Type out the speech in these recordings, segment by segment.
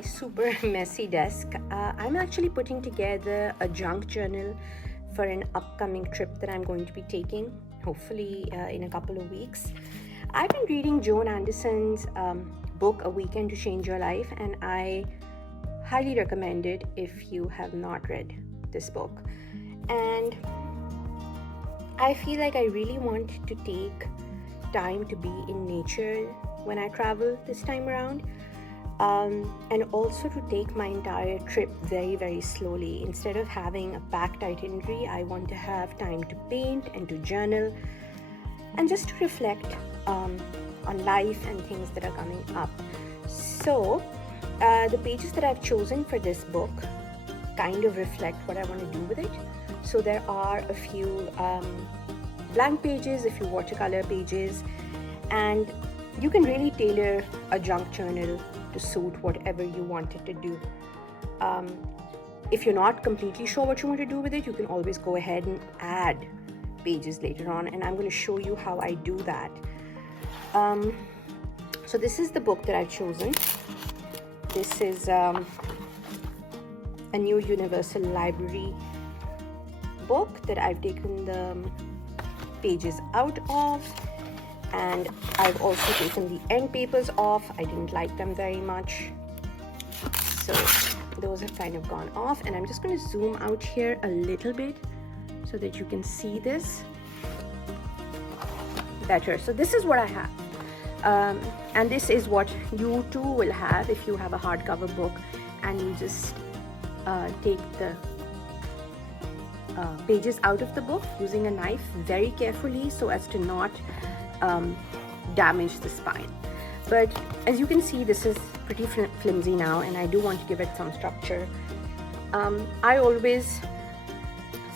my super messy desk. I'm actually putting together a junk journal for an upcoming trip that I'm going to be taking, hopefully in a couple of weeks. I've been reading Joan Anderson's book, A Weekend to Change Your Life, and I highly recommend it if you have not read this book. And I feel like I really want to take time to be in nature when I travel this time around. And also to take my entire trip very, very slowly. Instead of having a packed itinerary, I want to have time to paint and to journal and just to reflect on life and things that are coming up. So the pages that I've chosen for this book kind of reflect what I want to do with it. So there are a few blank pages, a few watercolor pages, and you can really tailor a junk journal to suit whatever you want it to do. If you're not completely sure what you want to do with it, you can always go ahead and add pages later on, and I'm going to show you how I do that. So this is the book that I've chosen. This is a New Universal Library book that I've taken the pages out of, and I've also taken the end papers off. I didn't like them very much, so those have kind of gone off, and I'm just going to zoom out here a little bit so that you can see this better. So this is what I have, and this is what you too will have if you have a hardcover book and you just take the pages out of the book using a knife very carefully so as to not damage the spine. But as you can see, this is pretty flimsy now, and I do want to give it some structure. I always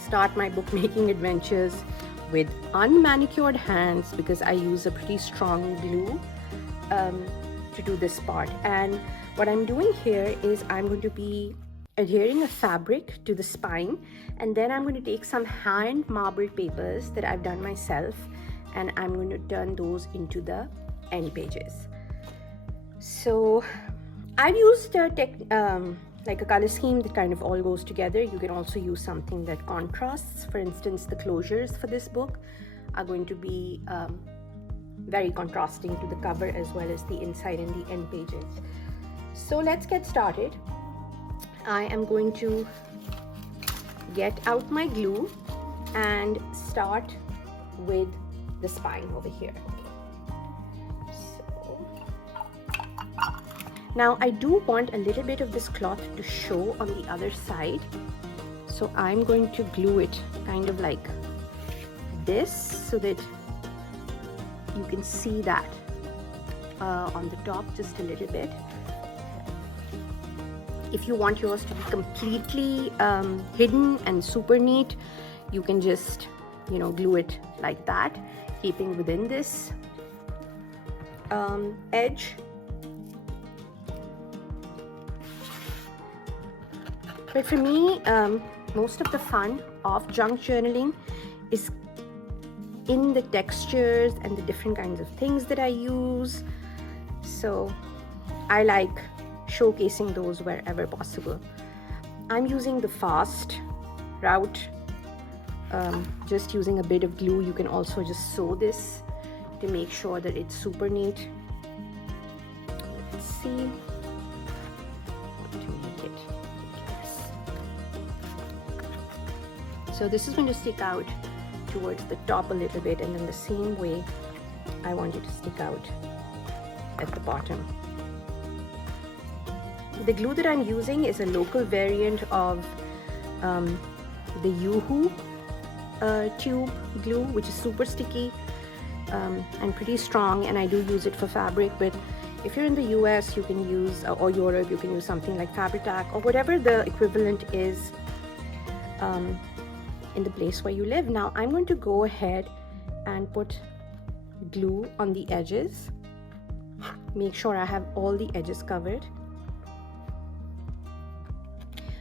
start my bookmaking adventures with unmanicured hands because I use a pretty strong glue to do this part. And what I'm doing here is I'm going to be adhering a fabric to the spine, and then I'm going to take some hand marbled papers that I've done myself, and I'm going to turn those into the end pages. So I've used like a color scheme that kind of all goes together. You can also use something that contrasts. For instance, the closures for this book are going to be very contrasting to the cover as well as the inside and the end pages. So let's get started. I am going to get out my glue and start with the spine over here. So now I do want a little bit of this cloth to show on the other side, so I'm going to glue it kind of like this so that you can see that on the top just a little bit. If you want yours to be completely hidden and super neat, you can just, glue it like that, keeping within this edge. But for me, most of the fun of junk journaling is in the textures and the different kinds of things that I use. So I like showcasing those wherever possible. I'm using the fast route, just using a bit of glue. You can also just sew this to make sure that it's super neat. Let's see. To make it like this. So this is going to stick out towards the top a little bit, and then the same way I want it to stick out at the bottom. The glue that I'm using is a local variant of the Yoo-Hoo tube glue, which is super sticky and pretty strong, and I do use it for fabric. But if you're in the US, you can use, or Europe, you can use something like Fabri-Tac or whatever the equivalent is in the place where you live. Now I'm going to go ahead and put glue on the edges. Make sure I have all the edges covered,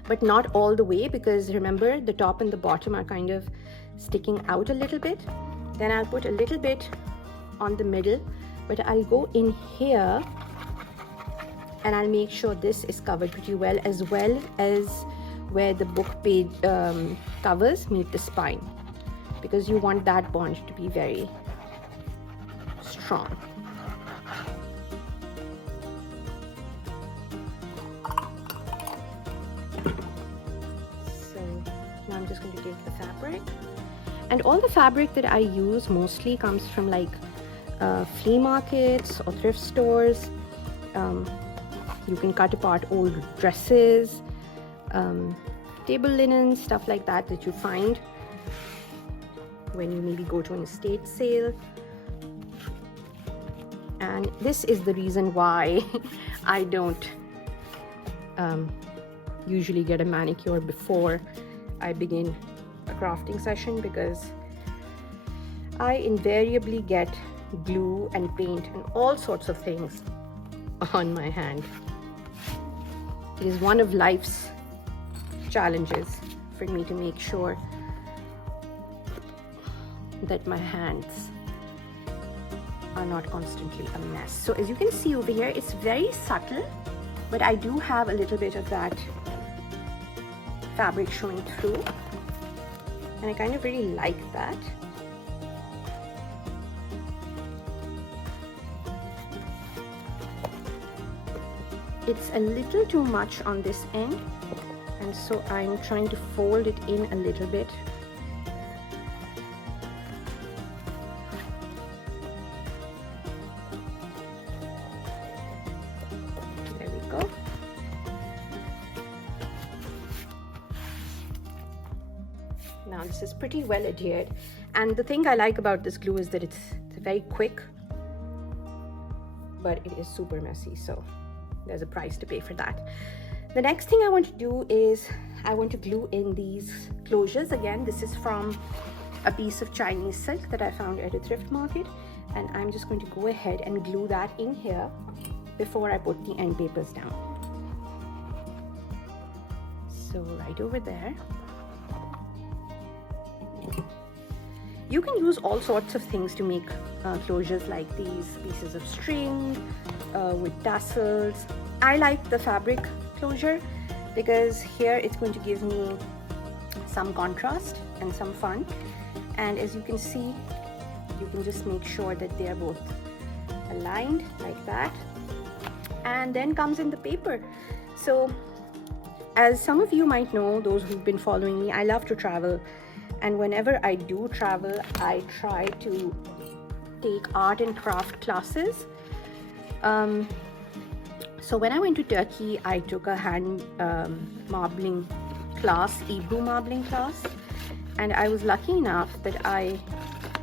but not all the way, because remember, the top and the bottom are kind of sticking out a little bit. Then I'll put a little bit on the middle, but I'll go in here and I'll make sure this is covered pretty well as where the book page covers meet the spine, because you want that bond to be very strong. So now I'm just going to take the fabric, and all the fabric that I use mostly comes from like flea markets or thrift stores. You can cut apart old dresses, table linen, stuff like that you find when you maybe go to an estate sale. And this is the reason why I don't usually get a manicure before I begin a crafting session, because I invariably get glue and paint and all sorts of things on my hand. It is one of life's challenges for me to make sure that my hands are not constantly a mess. So as you can see over here, it's very subtle, but I do have a little bit of that fabric showing through, and I kind of really like that. It's a little too much on this end, and so I'm trying to fold it in a little bit. There we go. Now this is pretty well adhered, and the thing I like about this glue is that it's very quick, but it is super messy, so there's a price to pay for that. The next thing I want to do is I want to glue in these closures. Again, this is from a piece of Chinese silk that I found at a thrift market, and I'm just going to go ahead and glue that in here before I put the end papers down. So right over there. You can use all sorts of things to make closures, like these pieces of string with tassels. I like the fabric closure because here it's going to give me some contrast and some fun. And as you can see, you can just make sure that they are both aligned like that. And then comes in the paper. So as some of you might know, those who've been following me, I love to travel. And whenever I do travel, I try to take art and craft classes. So when I went to Turkey, I took a hand marbling class, Ebru marbling class. And I was lucky enough that I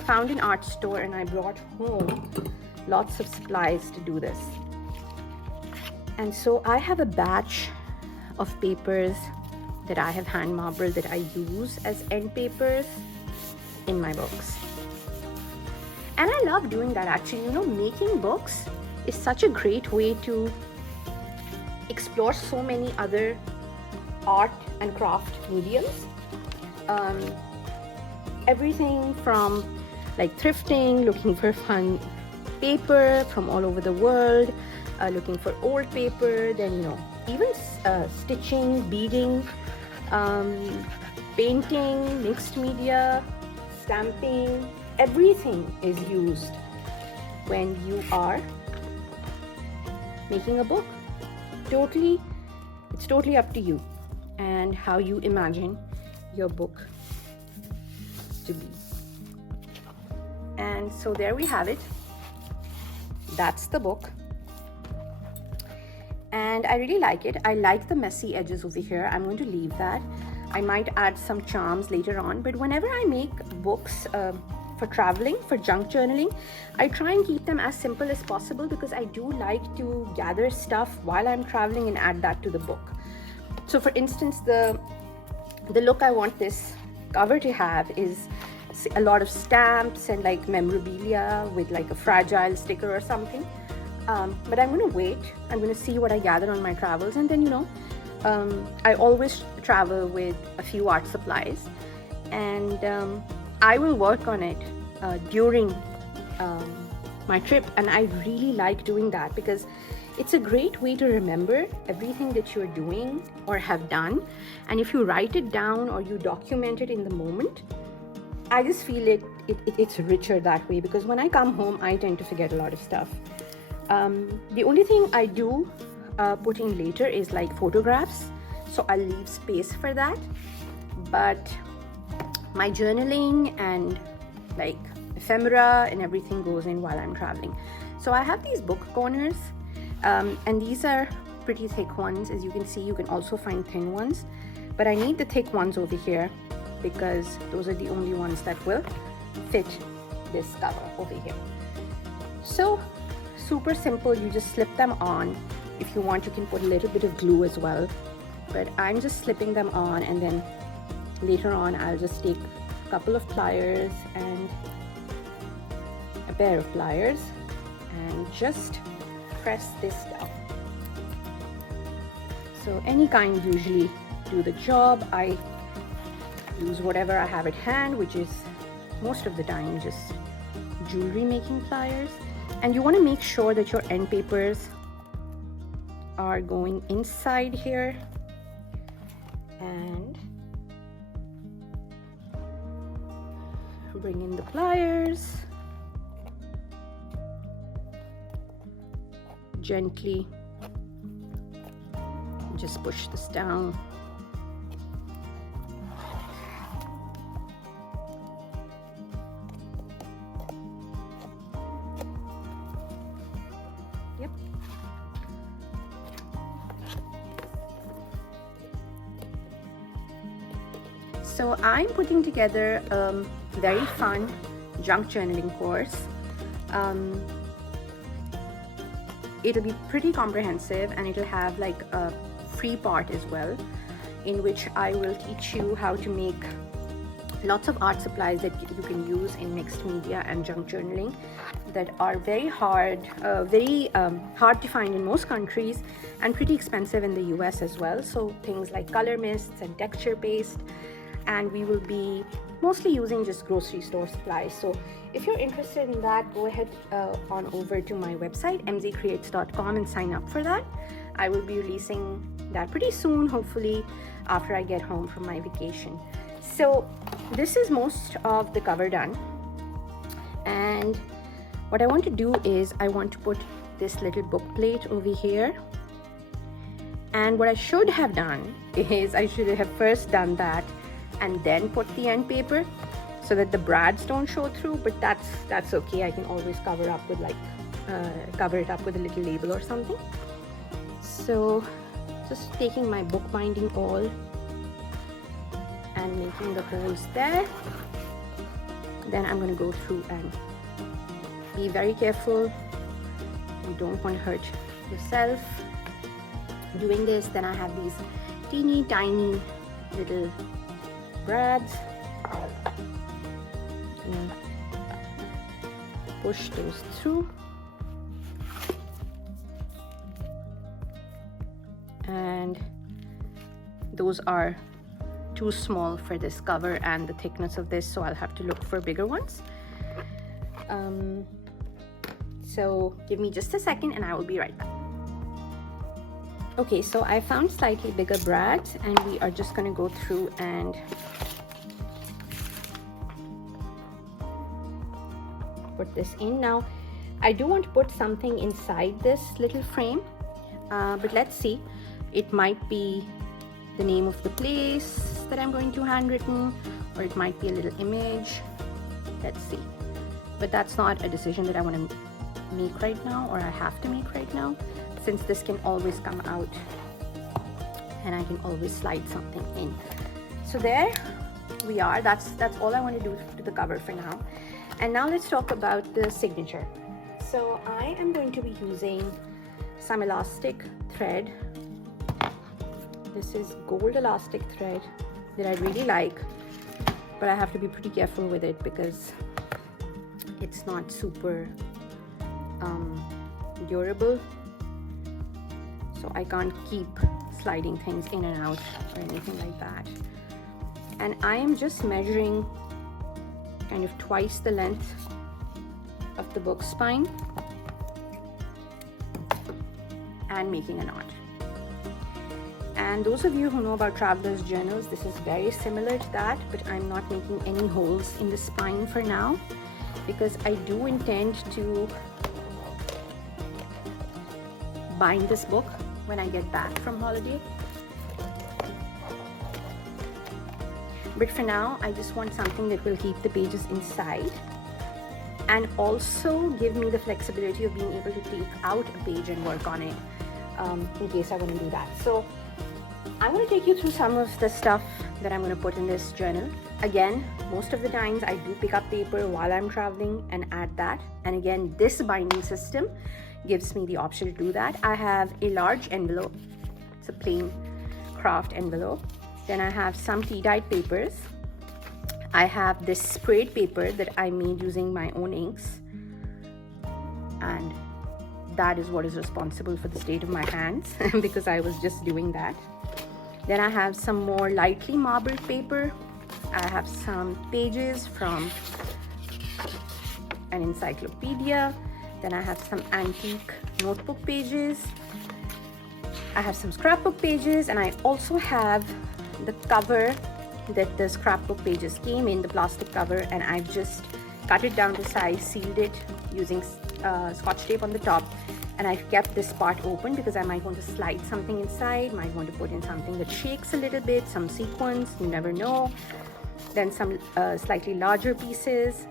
found an art store and I brought home lots of supplies to do this. And so I have a batch of papers that I have hand marbled that I use as end papers in my books. And I love doing that actually. You know, making books is such a great way to explore so many other art and craft mediums. Everything from like thrifting, looking for fun paper from all over the world, looking for old paper, then you know, even stitching, beading, painting, mixed media, stamping, everything is used when you are making a book. It's totally up to you and how you imagine your book to be. And so there we have it. That's the book. And I really like it. I like the messy edges over here. I'm going to leave that. I might add some charms later on, but whenever I make books for traveling, for junk journaling, I try and keep them as simple as possible because I do like to gather stuff while I'm traveling and add that to the book. So for instance, the look I want this cover to have is a lot of stamps and like memorabilia with like a fragile sticker or something. But I'm going to wait. I'm going to see what I gather on my travels, and then, you know, I always travel with a few art supplies, and I will work on it during my trip, and I really like doing that because it's a great way to remember everything that you're doing or have done. And if you write it down or you document it in the moment, I just feel it's richer that way, because when I come home I tend to forget a lot of stuff. The only thing I do put in later is like photographs, so I'll leave space for that. But my journaling and like ephemera and everything goes in while I'm traveling. So I have these book corners, and these are pretty thick ones. As you can see, you can also find thin ones, but I need the thick ones over here because those are the only ones that will fit this cover over here. So super simple, you just slip them on. If you want, you can put a little bit of glue as well, but I'm just slipping them on, and then later on I'll just take a couple of pliers and a pair of pliers and just press this down. So any kind usually do the job. I use whatever I have at hand, which is most of the time just jewelry making pliers. And you want to make sure that your end papers are going inside here, and bring in the pliers, gently just push this down. Yep. So I'm putting together a very fun junk journaling course. It'll be pretty comprehensive, and it'll have like a free part as well, in which I will teach you how to make lots of art supplies that you can use in mixed media and junk journaling that are very hard to find in most countries, and pretty expensive in the US as well. So things like color mists and texture paste, and we will be mostly using just grocery store supplies. So if you're interested in that, go ahead on over to my website mzcreates.com and sign up for that. I will be releasing that pretty soon, hopefully after I get home from my vacation. So this is most of the cover done, and what I want to do is I want to put this little book plate over here. And what I should have done is I should have first done that and then put the end paper so that the brads don't show through, but that's okay. I can always cover it up with a little label or something. So just taking my bookbinding awl and making the holes there. Then I'm going to go through and be very careful. You don't want to hurt yourself doing this. Then I have these teeny tiny little brads, and push those through, and those are too small for this cover and the thickness of this, so I'll have to look for bigger ones. So give me just a second and I will be right back. Okay, so I found slightly bigger brads, and we are just going to go through and put this in. Now I do want to put something inside this little frame, but let's see. It might be the name of the place that I'm going to handwritten, or it might be a little image. Let's see. But that's not a decision that I want to make right now, or I have to make right now, since this can always come out and I can always slide something in. So there we are. That's all I want to do to the cover for now. And now let's talk about the signature. So I am going to be using some elastic thread. This is gold elastic thread that I really like, but I have to be pretty careful with it because it's not super durable, so I can't keep sliding things in and out or anything like that. And I am just measuring kind of twice the length of the book spine and making a knot. And those of you who know about traveler's journals, this is very similar to that, but I'm not making any holes in the spine for now because I do intend to bind this book when I get back from holiday. But for now, I just want something that will keep the pages inside and also give me the flexibility of being able to take out a page and work on it in case I want to do that. So I'm going to take you through some of the stuff that I'm going to put in this journal. Again, most of the times I do pick up paper while I'm traveling and add that. And again, this binding system gives me the option to do that. I have a large envelope. It's a plain craft envelope. Then I have some tea-dyed papers. I have this sprayed paper that I made using my own inks. And that is what is responsible for the state of my hands because I was just doing that. Then I have some more lightly marbled paper. I have some pages from an encyclopedia. Then I have some antique notebook pages. I have some scrapbook pages, and I also have the cover that the scrapbook pages came in, the plastic cover, and I've just cut it down to size, sealed it using scotch tape on the top, and I've kept this part open because I might want to slide something inside, might want to put in something that shakes a little bit, some sequins, you never know. Then some slightly larger pieces,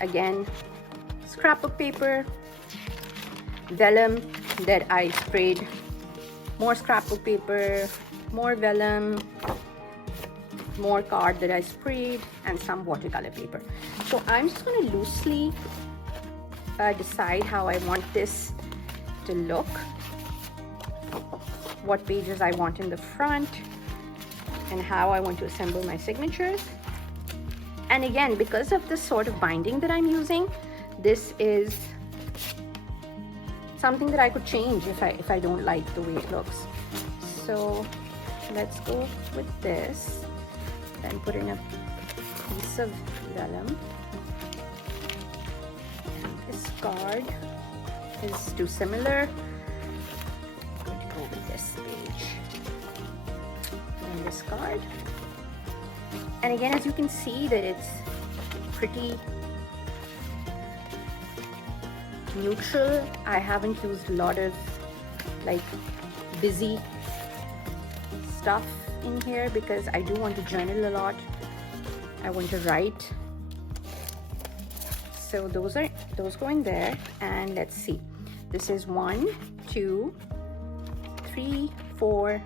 again scrapbook paper, vellum that I sprayed, more scrapbook paper, more vellum, more card that I sprayed, and some watercolor paper. So I'm just going to loosely decide how I want this to look, what pages I want in the front, and how I want to assemble my signatures. And again, because of the sort of binding that I'm using, this is something that I could change if I don't like the way it looks. So let's go with this, then put in a piece of vellum. And this card is too similar. I'm going to go with this page and this card. And again, as you can see that it's pretty neutral. I haven't used a lot of like busy stuff in here because I do want to journal a lot. I want to write. So those go in there, and let's see. This is 1, 2, 3, 4,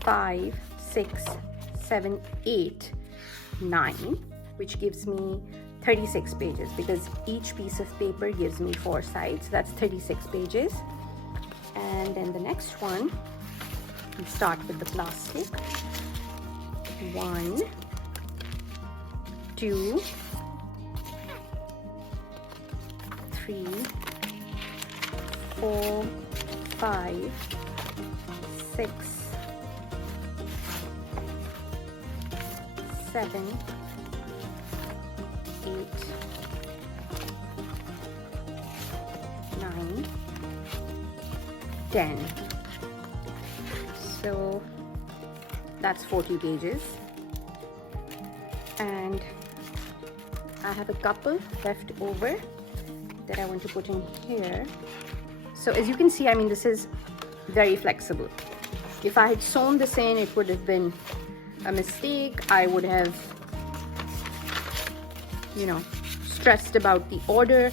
5, 6, 7, 8, 9, which gives me 36 pages because each piece of paper gives me 4 sides. That's 36 pages. And then the next one, we start with the plastic. 1, 2, 3, 4, 5, 6, 7, 8, 9, 10. So that's 40 pages. And I have a couple left over that I want to put in here. So as you can see, I mean, this is very flexible. If I had sewn this in, it would have been a mistake. I would have, you know, stressed about the order.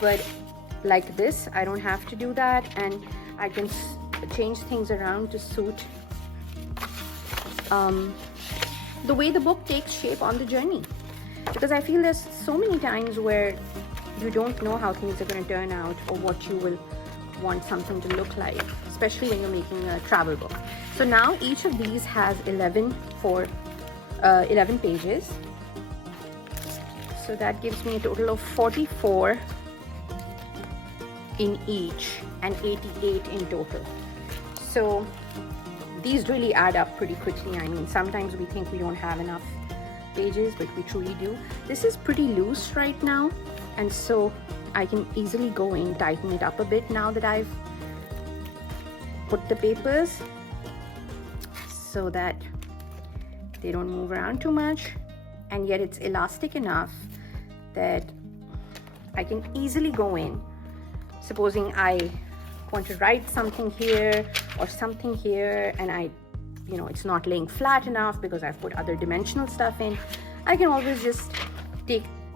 But like this, I don't have to do that, and I can change things around to suit the way the book takes shape on the journey. Because I feel there's so many times where you don't know how things are going to turn out or what you will want something to look like, especially when you're making a travel book. So now each of these has 11 pages. So that gives me a total of 44 in each and 88 in total. So these really add up pretty quickly. I mean, sometimes we think we don't have enough pages, but we truly do. This is pretty loose right now, and so I can easily go in, tighten it up a bit now that I've put the papers so that they don't move around too much, and yet it's elastic enough that I can easily go in. Supposing I want to write something here or something here, and it's not laying flat enough because I've put other dimensional stuff in, I can always just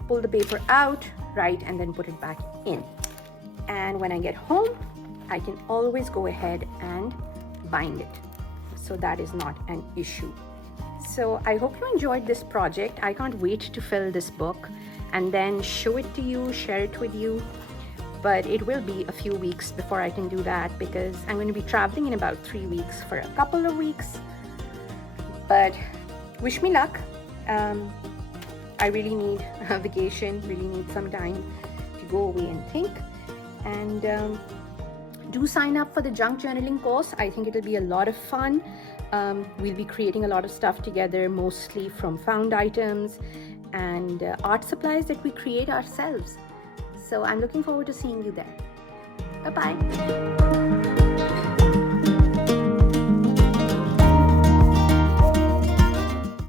pull the paper out, write, and then put it back in. And when I get home, I can always go ahead and bind it. So that is not an issue. So I hope you enjoyed this project. I can't wait to fill this book and then show it to you, share it with you. But it will be a few weeks before I can do that, because I'm going to be traveling in about 3 weeks for a couple of weeks. But wish me luck. I really need a vacation, really need some time to go away and think. And do sign up for the junk journaling course. I think it'll be a lot of fun. We'll be creating a lot of stuff together, mostly from found items and art supplies that we create ourselves. So I'm looking forward to seeing you there. Bye-bye.